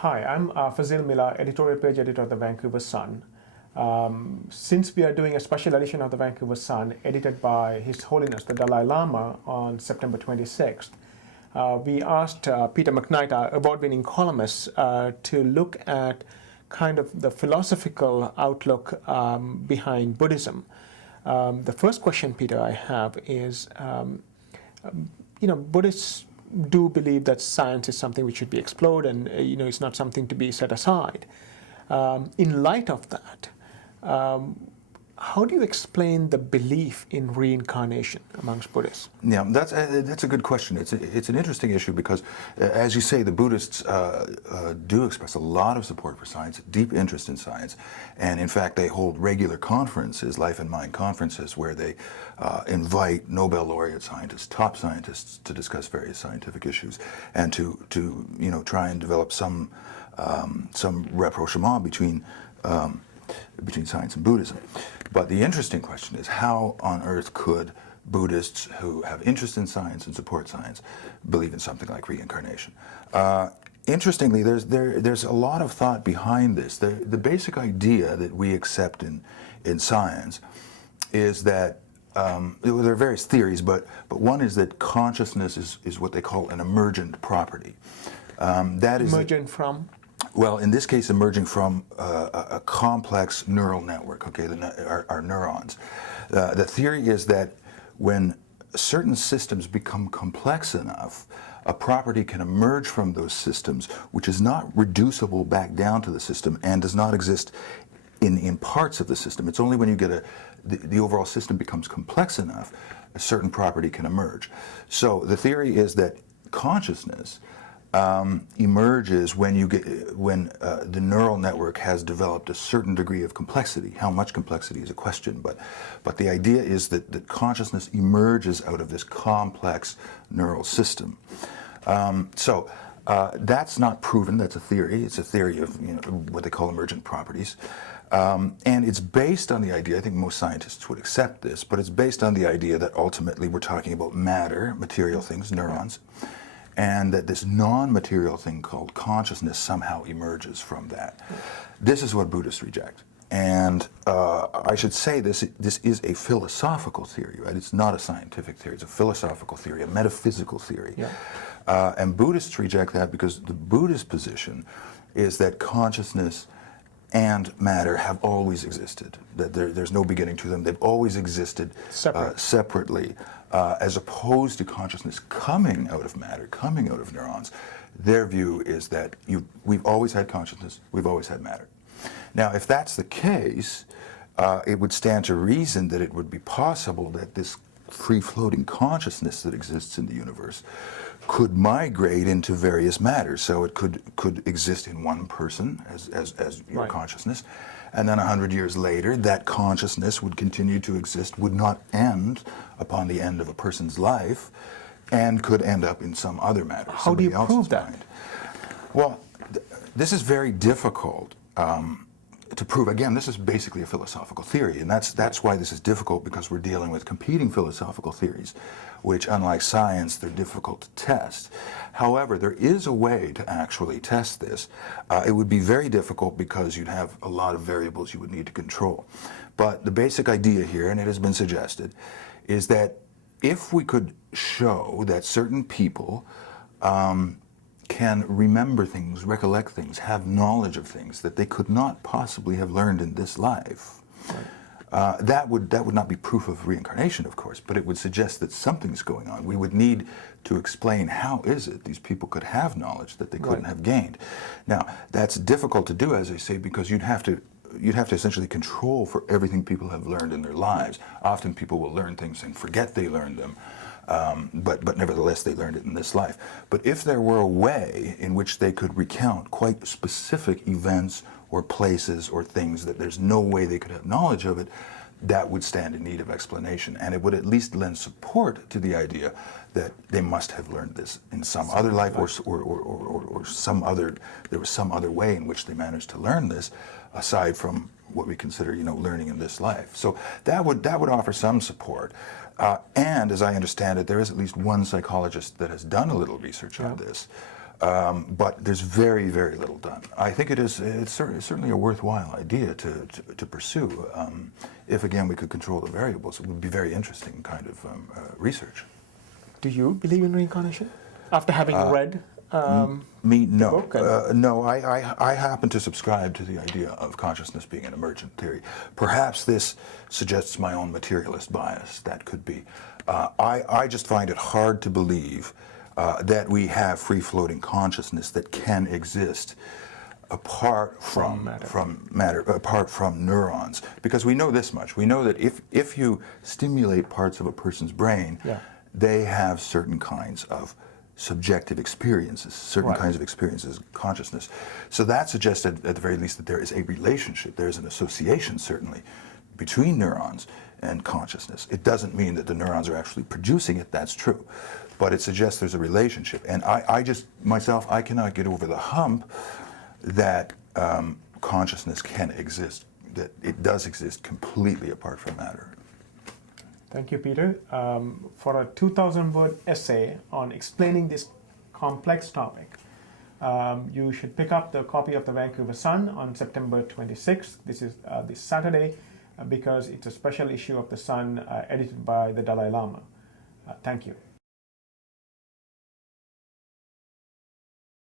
Hi, I'm Fazil Millar, editorial page editor of the Vancouver Sun. Since we are doing a special edition of the Vancouver Sun, edited by His Holiness the Dalai Lama on September 26th, we asked Peter McKnight, our award-winning columnist, to look at kind of the philosophical outlook behind Buddhism. The first question, Peter, I have is, Buddhists do believe that science is something which should be explored and, it's not something to be set aside. In light of that, how do you explain the belief in reincarnation amongst Buddhists? Yeah, that's a good question. It's an interesting issue because, as you say, the Buddhists do express a lot of support for science, deep interest in science, and in fact they hold regular conferences, life and mind conferences, where they invite Nobel laureate scientists, top scientists, to discuss various scientific issues and to try and develop some rapprochement between science and Buddhism. But the interesting question is, how on earth could Buddhists who have interest in science and support science believe in something like reincarnation? Interestingly, there's a lot of thought behind this. The basic idea that we accept in science is that there are various theories, but one is that consciousness is what they call an emergent property. That is emergent from? Well, in this case, emerging from a complex neural network, okay, our neurons. The theory is that when certain systems become complex enough, a property can emerge from those systems which is not reducible back down to the system and does not exist in parts of the system. It's only when you get the overall system becomes complex enough, a certain property can emerge. So the theory is that consciousness emerges when the neural network has developed a certain degree of complexity. How much complexity is a question, but the idea is that consciousness emerges out of this complex neural system. That's not proven. That's a theory. It's a theory of what they call emergent properties, and it's based on the idea. I think most scientists would accept this, but it's based on the idea that ultimately we're talking about matter, material things, neurons. And that this non-material thing called consciousness somehow emerges from that. This is what Buddhists reject. And I should say this is a philosophical theory, right? It's not a scientific theory. It's a philosophical theory, a metaphysical theory. Yeah. And Buddhists reject that because the Buddhist position is that consciousness and matter have always existed, that there's no beginning to them. They've always existed separately. As opposed to consciousness coming out of matter, coming out of neurons. Their view is that we've always had consciousness, we've always had matter. Now, if that's the case, it would stand to reason that it would be possible that this free-floating consciousness that exists in the universe could migrate into various matters. So it could exist in one person as your consciousness, and then 100 years later, that consciousness would continue to exist, would not end upon the end of a person's life, and could end up in some other matter. How do you prove that? Mind. Well, this is very difficult to prove. Again, this is basically a philosophical theory, and that's why this is difficult, because we're dealing with competing philosophical theories, which, unlike science, they're difficult to test. However, there is a way to actually test this. It would be very difficult because you'd have a lot of variables you would need to control. But the basic idea here, and it has been suggested, is that if we could show that certain people can remember things, recollect things, have knowledge of things that they could not possibly have learned in this life, that would not be proof of reincarnation, of course, but it would suggest that something's going on. We would need to explain how is it these people could have knowledge that they couldn't have gained. Now, that's difficult to do, as I say, because you'd have to essentially control for everything people have learned in their lives. Often people will learn things and forget they learned them, but nevertheless they learned it in this life. But if there were a way in which they could recount quite specific events or places or things that there's no way they could have knowledge of it, that would stand in need of explanation, and it would at least lend support to the idea that they must have learned this in some other life, or there was some other way in which they managed to learn this, aside from what we consider, learning in this life. So that would offer some support. And as I understand it, there is at least one psychologist that has done a little research on this. But there's very, very little done. I think it's certainly a worthwhile idea to pursue. If, again, we could control the variables, it would be very interesting kind of research. Do you believe in reincarnation? After having read Me, the no. book? And No, I happen to subscribe to the idea of consciousness being an emergent theory. Perhaps this suggests my own materialist bias. That could be. I just find it hard to believe that we have free-floating consciousness that can exist apart from matter, apart from neurons. Because we know this much. We know that if you stimulate parts of a person's brain, they have certain kinds of subjective experiences, certain kinds of experiences, consciousness. So that suggests at the very least that there is a relationship, there is an association certainly between neurons and consciousness. It doesn't mean that the neurons are actually producing it, that's true. But it suggests there's a relationship. And I just, myself, I cannot get over the hump that consciousness can exist, that it does exist completely apart from matter. Thank you, Peter. For a 2,000-word essay on explaining this complex topic, you should pick up the copy of the Vancouver Sun on September 26th. This is this Saturday, because it's a special issue of the Sun edited by the Dalai Lama. Thank you.